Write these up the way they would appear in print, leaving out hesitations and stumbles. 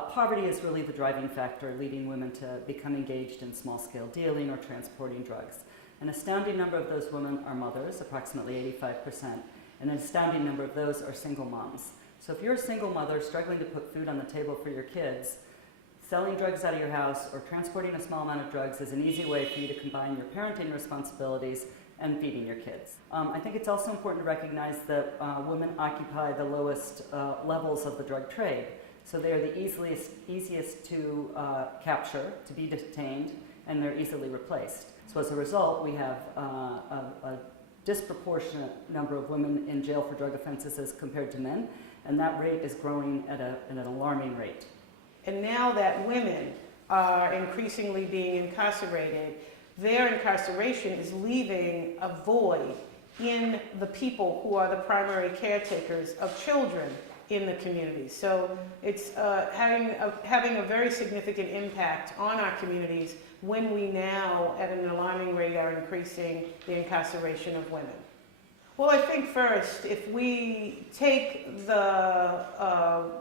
Poverty is really the driving factor leading women to become engaged in small-scale dealing or transporting drugs. An astounding number of those women are mothers, approximately 85%, and an astounding number of those are single moms. So if you're a single mother struggling to put food on the table for your kids, selling drugs out of your house or transporting a small amount of drugs is an easy way for you to combine your parenting responsibilities and feeding your kids. I think it's also important to recognize that women occupy the lowest levels of the drug trade. So they are the easiest to capture, to be detained, and they're easily replaced. So as a result, we have a disproportionate number of women in jail for drug offenses as compared to men, and that rate is growing at an alarming rate. And now that women are increasingly being incarcerated, their incarceration is leaving a void in the people who are the primary caretakers of children in the community. So it's having a very significant impact on our communities when we now, at an alarming rate, are increasing the incarceration of women. Well, I think first, if we take the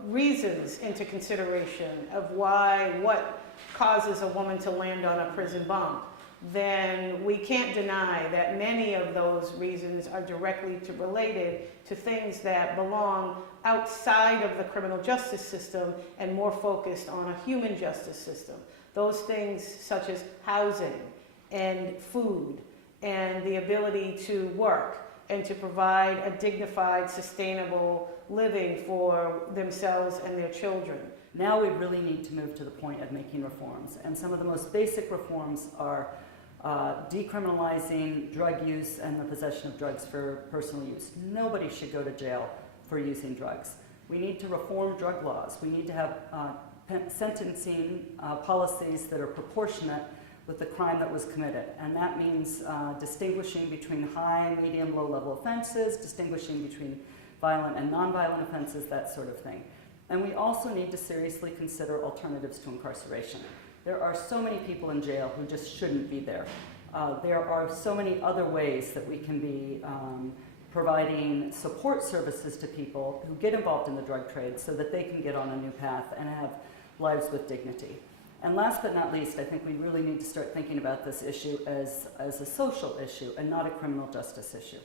reasons into consideration of what causes a woman to land on a prison bump, then we can't deny that many of those reasons are directly related to things that belong outside of the criminal justice system and more focused on a human justice system. Those things such as housing and food and the ability to work and to provide a dignified, sustainable living for themselves and their children. Now we really need to move to the point of making reforms, and some of the most basic reforms are decriminalizing drug use and the possession of drugs for personal use. Nobody should go to jail for using drugs. We need to reform drug laws. We need to have sentencing policies that are proportionate with the crime that was committed. And that means distinguishing between high, medium, low-level offenses, distinguishing between violent and nonviolent offenses, that sort of thing. And we also need to seriously consider alternatives to incarceration. There are so many people in jail who just shouldn't be there. There are so many other ways that we can be providing support services to people who get involved in the drug trade so that they can get on a new path and have lives with dignity. And last but not least, I think we really need to start thinking about this issue as a social issue and not a criminal justice issue.